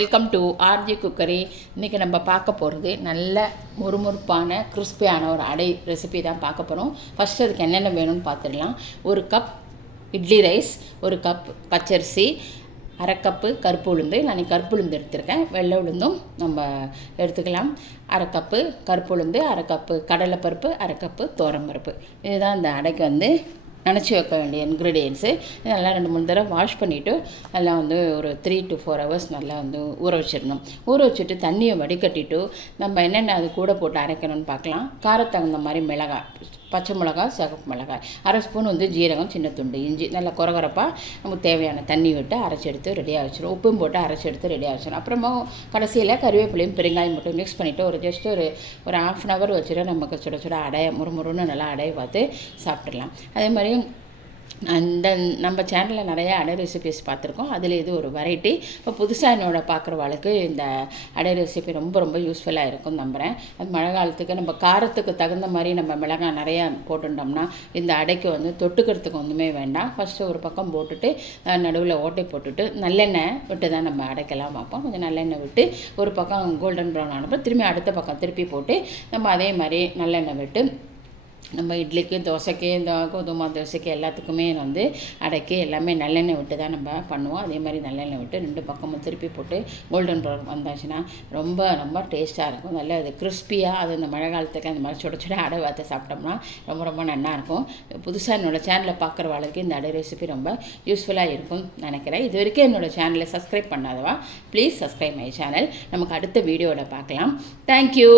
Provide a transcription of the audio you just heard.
Welcome to RJ cookery. இன்றைக்கி நம்ம பார்க்க போகிறது நல்ல முறுமுறுப்பான கிறிஸ்பியான ஒரு அடை ரெசிபி தான் பார்க்க போகிறோம். ஃபஸ்ட்டு அதுக்கு என்னென்ன வேணும்னு பார்த்துடலாம். ஒரு கப் இட்லி ரைஸ், ஒரு கப் பச்சரிசி, அரை கப்பு கருப்பு உளுந்து. நான் கருப்பு உளுந்து எடுத்திருக்கேன், வெள்ளை உளுந்தும் நம்ம எடுத்துக்கலாம். அரை கப்பு கருப்பு உளுந்து, அரை கப்பு கடலைப்பருப்பு, அரை கப்பு துவரம்பருப்பு. இதுதான் இந்த அடைக்கு நினச்சி வைக்க வேண்டிய இன்க்ரீடியன்ஸு. நல்லா 2-3 தடவை வாஷ் பண்ணிவிட்டு நல்லா ஒரு 3 to 4 hours நல்லா ஊற வச்சிடணும். ஊற வச்சுட்டு தண்ணியை வடிகட்டிட்டு நம்ம என்னென்ன அது கூட போட்டு அரைக்கணும்னு பார்க்கலாம். காரத்துக்கு தகுந்த மாதிரி மிளகாய், பச்சை மிளகாய், சிகப்பு மிளகாய், அரை ஸ்பூன் ஜீரகம், சின்ன துண்டு இஞ்சி, நல்லா குறகுறப்பாக நமக்கு தேவையான தண்ணி விட்டு அரைச்சி எடுத்து ரெடியாக வச்சிடும். உப்பும் போட்டு அரைச்சி எடுத்து ரெடியாக வச்சிடும். அப்புறமா கடைசியில் கருவேப்பிலையும் பெருங்காயம் மட்டும் மிக்ஸ் பண்ணிவிட்டு ஒரு half an hour வச்சுட்டு நமக்கு சுட சுட அடைய முறுமுறுன்னு நல்லா அடைய பார்த்து சாப்பிட்றலாம். அதே மாதிரி நம்ம சேனலில் நிறையா அடை ரெசிபிஸ் பார்த்துருக்கோம். அதில் இது ஒரு வெரைட்டி. இப்போ புதுசாக என்னோட பார்க்குறவாளுக்கு இந்த அடை ரெசிபி ரொம்ப ரொம்ப யூஸ்ஃபுல்லாக இருக்கும் நம்புகிறேன். அது மழை காலத்துக்கு நம்ம காரத்துக்கு தகுந்த மாதிரி நம்ம மிளகாய் நிறையா போட்டுட்டோம்னா இந்த அடைக்கு தொட்டுக்கிறதுக்கு ஒன்றுமே வேண்டாம். ஃபஸ்ட்டு ஒரு பக்கம் போட்டுட்டு நடுவில் ஓட்டை போட்டுட்டு நல்லெண்ணெய் விட்டு தான் நம்ம அடைக்கெல்லாம் பார்ப்போம். கொஞ்சம் நல்லெண்ணெய் விட்டு ஒரு பக்கம் கோல்டன் ப்ரௌன் ஆனப்போ திரும்பி அடுத்த பக்கம் திருப்பி போட்டு நம்ம அதே மாதிரி நல்லெண்ணெய் விட்டு நம்ம இட்லிக்கு, தோசைக்கு, இந்த கோதுமை தோசைக்கு எல்லாத்துக்குமே அடைக்கி எல்லாமே நல்லெண்ணெய் விட்டு தான் நம்ம பண்ணுவோம். அதே மாதிரி நல்லெண்ணெய் விட்டு 2 பக்கமும் திருப்பி போட்டு கோல்டன் ப்ரௌன் வந்தாச்சுன்னா ரொம்ப ரொம்ப டேஸ்ட்டாக இருக்கும். நல்லா அது கிறிஸ்பியாக அது இந்த மழை காலத்துக்கு அந்த மாதிரி சுட சுட அடை வார்த்தை சாப்பிட்டோம்னா ரொம்ப ரொம்ப நல்லாயிருக்கும். புதுசாக என்னோடய சேனலில் பார்க்குறவாளுக்கு இந்த அடை ரெசிபி ரொம்ப யூஸ்ஃபுல்லாக இருக்கும்னு நினைக்கிறேன். இது வரைக்கும் என்னோடய சேனலை சப்ஸ்கிரைப் பண்ணாதவா ப்ளீஸ் சப்ஸ்கிரைப் மை சேனல். நமக்கு அடுத்த வீடியோவில் பார்க்கலாம். தேங்க்யூ.